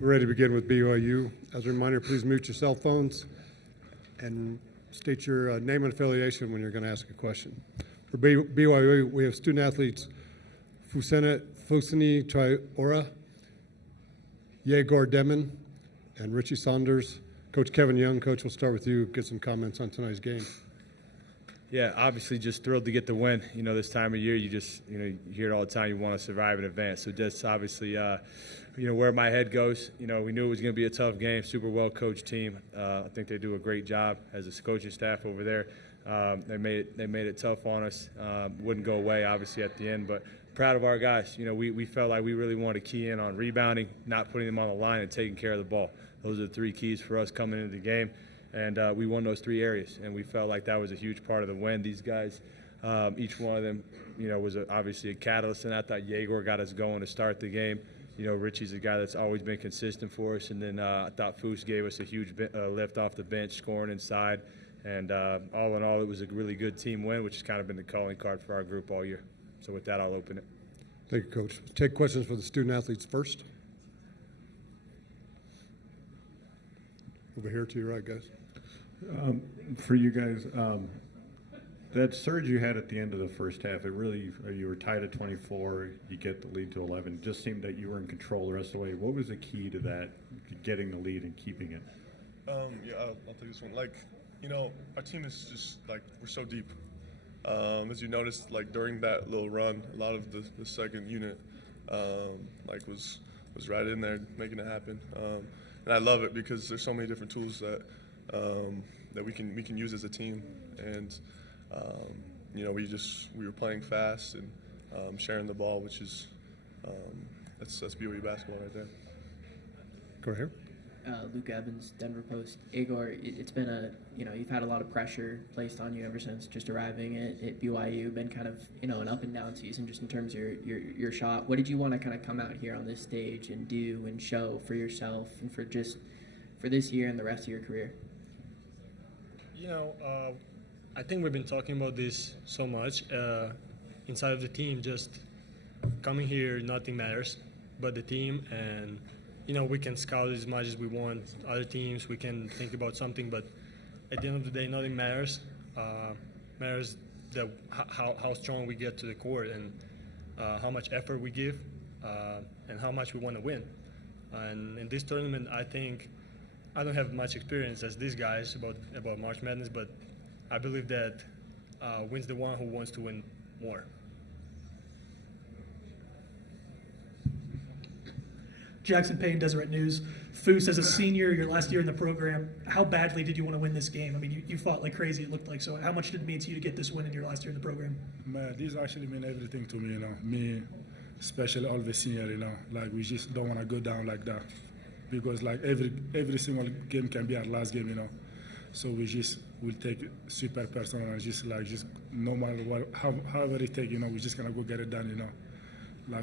We're ready to begin with BYU. As a reminder, please mute your cell phones and state your name and affiliation when you're going to ask a question. For BYU, we have student athletes Fusini Traora, Yegor Demon, and Richie Saunders. Coach Kevin Young, Coach, we'll start with you. Get some comments on tonight's game. Yeah, obviously just thrilled to get the win. You know, this time of year, you hear it all the time, you want to survive and advance. So that's obviously, where my head goes. You know, we knew it was going to be a tough game, super well-coached team. I think they do a great job as a coaching staff over there. They made it tough on us. Wouldn't go away, obviously, at the end, but proud of our guys. You know, we felt like we really wanted to key in on rebounding, not putting them on the line, and taking care of the ball. Those are the three keys for us coming into the game. And we won those three areas, and we felt like that was a huge part of the win. These guys, each one of them, was obviously a catalyst, and I thought Yegor got us going to start the game. You know, Richie's a guy that's always been consistent for us, and then I thought Foose gave us a huge lift off the bench, scoring inside. And all in all, it was a really good team win, which has kind of been the calling card for our group all year. So with that, I'll open it. Thank you, Coach. Take questions for the student athletes first. Over here to your right, guys. For you guys, that surge you had at the end of the first half, you were tied at 24, you get the lead to 11. It just seemed that you were in control the rest of the way. What was the key to that, getting the lead and keeping it? I'll take this one. Our team is just, we're so deep. As you noticed, during that little run, a lot of the second unit, was right in there making it happen. And I love it because there's so many different tools that we can use as a team, and we were playing fast and sharing the ball, which is that's BYU basketball right there. Go here. Luke Evans, Denver Post. Igor, it's been you've had a lot of pressure placed on you ever since just arriving at BYU. Been kind of an up and down season just in terms of your shot. What did you want to kind of come out here on this stage and do and show for yourself and for this year and the rest of your career? I think we've been talking about this so much inside of the team. Just coming here, nothing matters but the team, and we can scout as much as we want other teams. We can think about something, but at the end of the day, nothing matters. Matters how strong we get to the court and how much effort we give and how much we want to win. And in this tournament, I think I don't have much experience as these guys about March Madness, but I believe that wins the one who wants to win more. Jackson Payne, Deseret News. Foose, as a senior, your last year in the program, how badly did you want to win this game? I mean, you fought like crazy, it looked like. So how much did it mean to you to get this win in your last year in the program? Man, this actually mean everything to me, Me, especially all the senior, we just don't want to go down like that. Because every single game can be our last game, So we'll take it super personal and just no matter what, however it take, we're just gonna go get it done,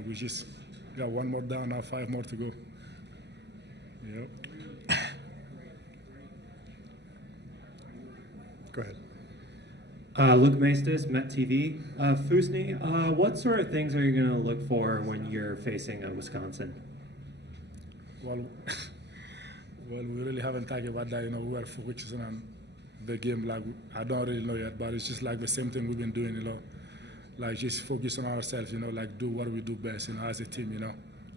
We just got one more down, now 5 more to go. Yep. Go ahead. Luke Maestas, Met TV. Fusni, what sort of things are you going to look for when you're facing Wisconsin? Well, we really haven't talked about that. We were focusing on the game. I don't really know yet, but it's just the same thing we've been doing. Just focus on ourselves. Do what we do best. As a team.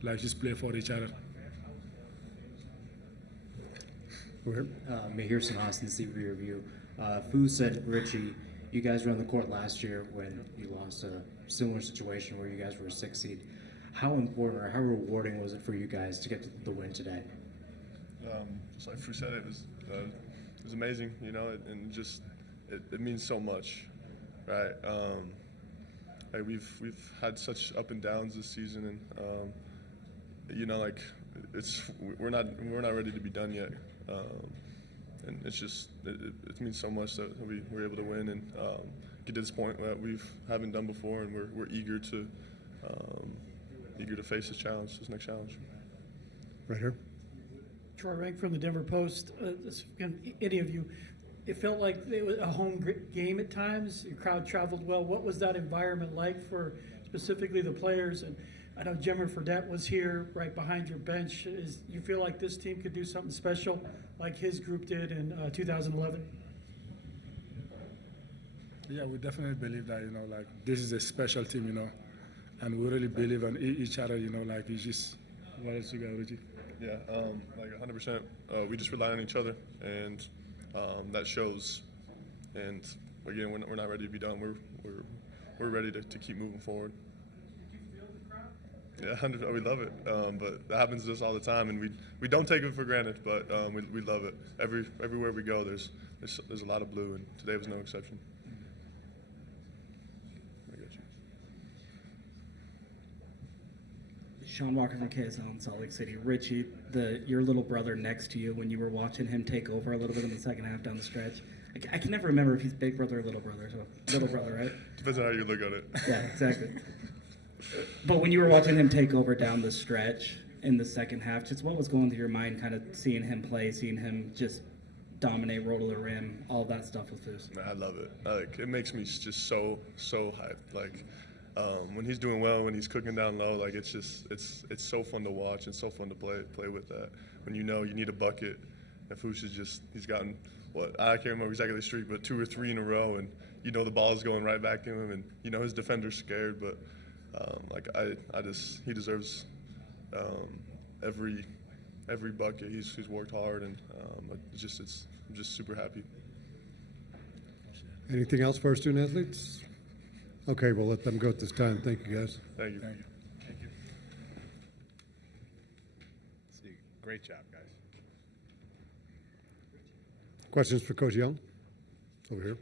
Just play for each other. Mahir Sanhas, CB Review. Foose and Richie, you guys were on the court last year when you lost a similar situation where you guys were a 6 seed. How important or how rewarding was it for you guys to get the win today? Just like Foose said, it was amazing, and just it means so much, right? We've had such up and downs this season, and we're not ready to be done yet, and it's just it means so much that we were able to win and get to this point that we haven't done before, and we're eager to face this next challenge. Right here. Troy Rank from the Denver Post. Any of you, it felt like it was a home game at times. Your crowd traveled well. What was that environment like for specifically the players? And I know Jimmer Fredette was here right behind your bench. You feel like this team could do something special like his group did in 2011? Yeah, we definitely believe that, like this is a special team, and we really believe in each other, like it's just, what else you got, Richie? Yeah, like 100%. We just rely on each other, and that shows. And again, we're not ready to be done. We're ready to keep moving forward. Yeah, 100. We love it, but that happens to us all the time, and we don't take it for granted. But we love it. Everywhere we go, there's a lot of blue, and today was no exception. Sean Walker from KSL in Salt Lake City. Richie, your little brother next to you, when you were watching him take over a little bit in the second half down the stretch, I can never remember if he's big brother or little brother. So little brother, right? Depends on how you look at it. Yeah, exactly. But when you were watching him take over down the stretch in the second half, just what was going through your mind, kind of seeing him play, seeing him just dominate, roll to the rim, all that stuff with Foose? I love it. Like, it makes me just so hyped. Like, when he's doing well, when he's cooking down low, like it's so fun to watch and so fun to play with that. When you need a bucket, and Foose he's gotten I can't remember exactly the streak, but 2 or 3 in a row, and the ball is going right back to him, and his defender's scared, but he deserves every bucket. He's worked hard, and I'm just super happy. Anything else for our student athletes? Okay, we'll let them go at this time. Thank you, guys. Thank you. Thank you. Great job, guys. Questions for Coach Young? Over here.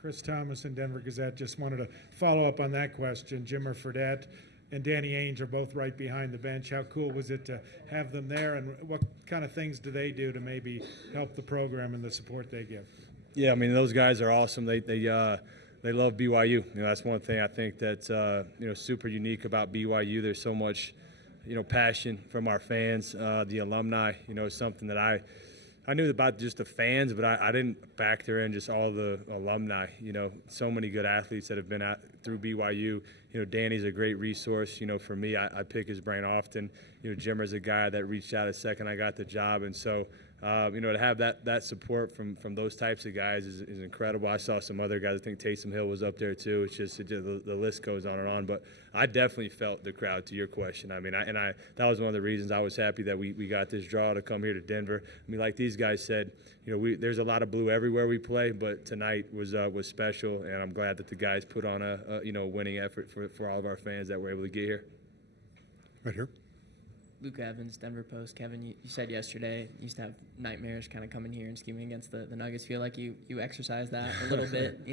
Chris Thomas in Denver Gazette. Just wanted to follow up on that question. Jimmer Fredette and Danny Ainge are both right behind the bench. How cool was it to have them there, and what kind of things do they do to maybe help the program and the support they give? Yeah, I mean, those guys are awesome. They love BYU. That's one thing I think that's super unique about BYU. There's so much passion from our fans. The alumni, is something that I knew about just the fans, but I didn't factor in just all the alumni. So many good athletes that have been through BYU. Danny's a great resource. For me, I pick his brain often. Jimmer's a guy that reached out a second I got the job, and so to have that support from those types of guys is incredible. I saw some other guys. I think Taysom Hill was up there too. It's just the list goes on and on. But I definitely felt the crowd. To your question, I mean, that was one of the reasons I was happy that we got this draw to come here to Denver. I mean, like these guys said, there's a lot of blue everywhere we play, but tonight was special, and I'm glad that the guys put on a winning effort for all of our fans that were able to get here. Right here. Luke Evans, Denver Post. Kevin, you said yesterday you used to have nightmares kind of coming here and scheming against the Nuggets. Feel like you exercised that a little bit,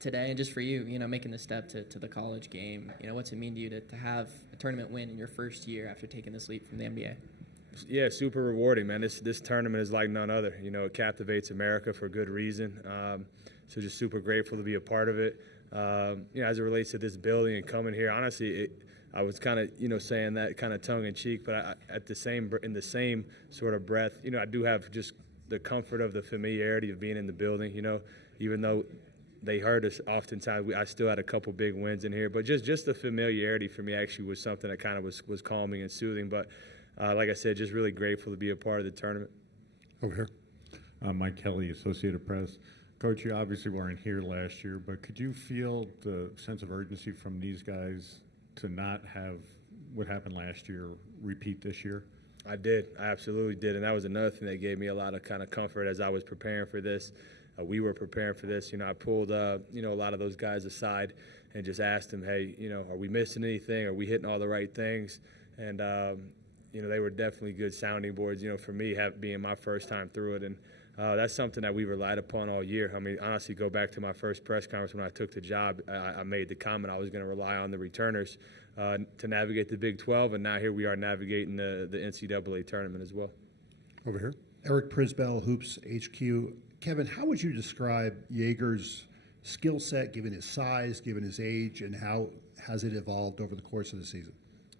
today, and just for you, making the step to the college game. What's it mean to you to have a tournament win in your first year after taking this leap from the NBA? Yeah, super rewarding, man. This tournament is like none other. It captivates America for good reason. So just super grateful to be a part of it. As it relates to this building and coming here, honestly, I was kind of, saying that kind of tongue in cheek, but in the same sort of breath, I do have just the comfort of the familiarity of being in the building. Even though they hurt us oftentimes, I still had a couple big wins in here. But just the familiarity for me actually was something that kind of was calming and soothing. But like I said, just really grateful to be a part of the tournament. Over here. Mike Kelly, Associated Press. Coach, you obviously weren't here last year, but could you feel the sense of urgency from these guys to not have what happened last year repeat this year? I did. I absolutely did. And that was another thing that gave me a lot of kind of comfort as I was preparing for this. We were preparing for this. I pulled, a lot of those guys aside and just asked them, hey, are we missing anything? Are we hitting all the right things? And, they were definitely good sounding boards, for me, being my first time through it. And that's something that we relied upon all year. I mean, honestly, go back to my first press conference when I took the job. I made the comment I was going to rely on the returners to navigate the Big 12, and now here we are navigating the NCAA tournament as well. Over here. Eric Prisbell, Hoops HQ. Kevin, how would you describe Jaeger's skill set, given his size, given his age, and how has it evolved over the course of the season?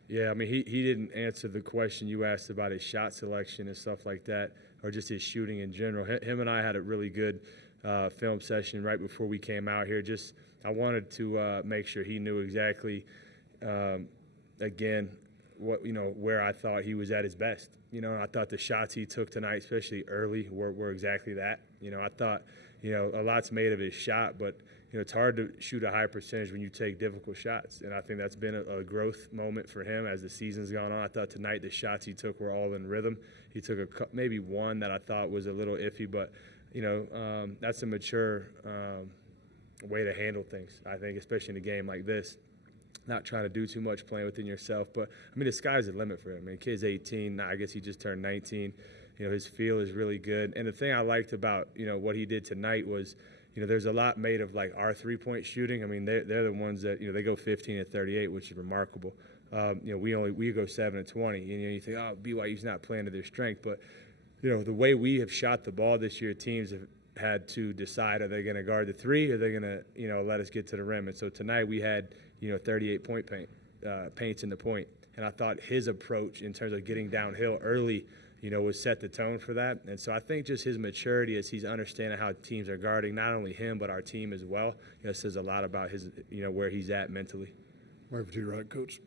Yeah, I mean, he didn't answer the question you asked about his shot selection and stuff like that, or just his shooting in general. Him and I had a really good film session right before we came out here. I wanted to make sure he knew exactly again, where I thought he was at his best. I thought the shots he took tonight, especially early, were exactly that. I thought, a lot's made of his shot, but it's hard to shoot a high percentage when you take difficult shots. And I think that's been a growth moment for him as the season's gone on. I thought tonight the shots he took were all in rhythm. He took maybe one that I thought was a little iffy, but that's a mature way to handle things, I think, especially in a game like this. Not trying to do too much, playing within yourself. But, the sky's the limit for him. Kid's 18. I guess he just turned 19. His feel is really good. And the thing I liked about, what he did tonight was, there's a lot made of, like, our three-point shooting. They're the ones that, they go 15 and 38, which is remarkable. We go 7 and 20. You think, oh, BYU's not playing to their strength. But, the way we have shot the ball this year, teams have had to decide, are they going to guard the three or are they going to, let us get to the rim? And so tonight we had, 38-point paints in the point. And I thought his approach in terms of getting downhill early, was set the tone for that. And so I think just his maturity as he's understanding how teams are guarding, not only him, but our team as well, says a lot about his, where he's at mentally. Right over to your right, Coach.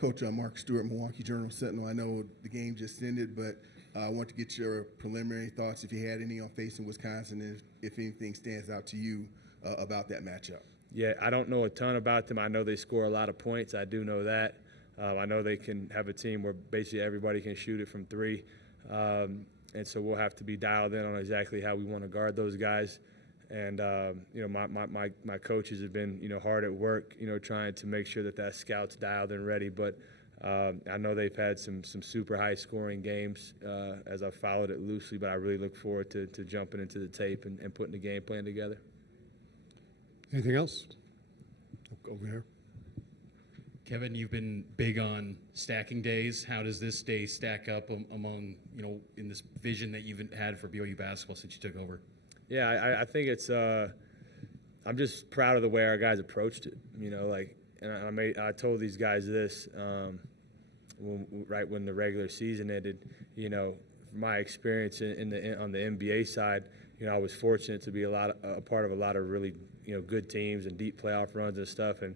Coach Mark Stewart, Milwaukee Journal-Sentinel. I know the game just ended, but I want to get your preliminary thoughts, if you had any, on facing Wisconsin, if anything stands out to you about that matchup. Yeah, I don't know a ton about them. I know they score a lot of points. I do know that. I know they can have a team where basically everybody can shoot it from three. And so we'll have to be dialed in on exactly how we want to guard those guys. And, my coaches have been, hard at work, trying to make sure that scout's dialed in ready. But I know they've had some super high-scoring games as I've followed it loosely, but I really look forward to jumping into the tape and putting the game plan together. Anything else? Over here. Kevin, you've been big on stacking days. How does this day stack up among, in this vision that you've had for BYU basketball since you took over? Yeah, I think it's I'm just proud of the way our guys approached it. And I told these guys this right when the regular season ended. My experience on the NBA side, I was fortunate to be a part of a lot of really good teams and deep playoff runs and stuff. And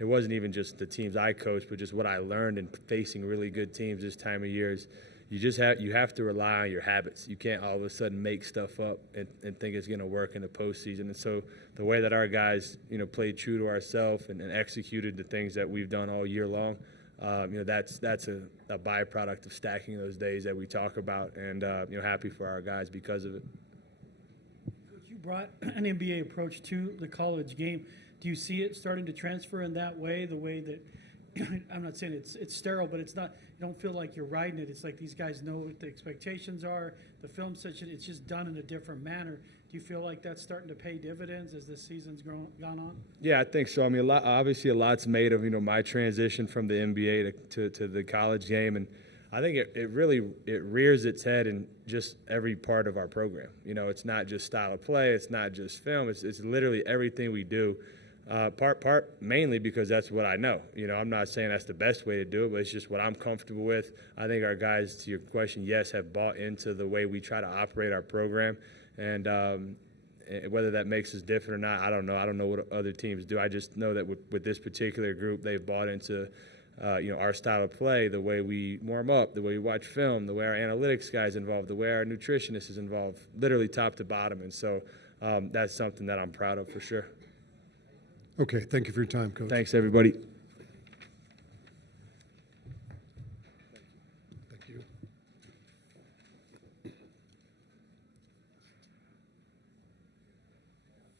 it wasn't even just the teams I coached, but just what I learned in facing really good teams this time of year is you have to rely on your habits. You can't all of a sudden make stuff up and think it's going to work in the postseason. And so the way that our guys, played true to ourselves and executed the things that we've done all year long, that's a byproduct of stacking those days that we talk about, and happy for our guys because of it. You brought an NBA approach to the college game. Do you see it starting to transfer in that way, the way that I'm not saying it's sterile, but it's not. You don't feel like you're riding it. It's like these guys know what the expectations are. The film section, it's just done in a different manner. Do you feel like that's starting to pay dividends as the season's gone on? Yeah, I think so. Obviously a lot's made of my transition from the NBA to the college game, and I think it really rears its head in just every part of our program. It's not just style of play. It's not just film. It's literally everything we do. Part mainly because that's what I know. I'm not saying that's the best way to do it, but it's just what I'm comfortable with. I think our guys, to your question, yes, have bought into the way we try to operate our program, and whether that makes us different or not, I don't know. I don't know what other teams do. I just know that with this particular group, they've bought into our style of play, the way we warm up, the way we watch film, the way our analytics guys involved, the way our nutritionist is involved, literally top to bottom. And so that's something that I'm proud of for sure. Okay, thank you for your time, Coach. Thanks, everybody.